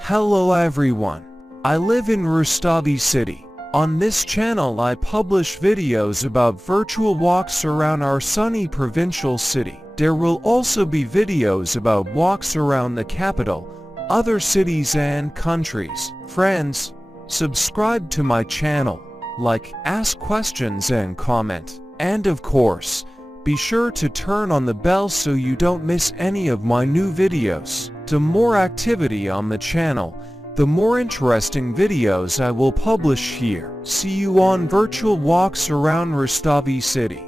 Hello everyone. I live in RUSTAVI City. On this channel I publish videos about virtual walks around our sunny provincial city. There will also be videos about walks around the capital, other cities and countries. Friends, subscribe to my channel, like, ask questions and comment. And of course, be sure to turn on the bell so you don't miss any of my new videos. The more activity on the channel, the more interesting videos I will publish here. See you on virtual walks around RUSTAVI City.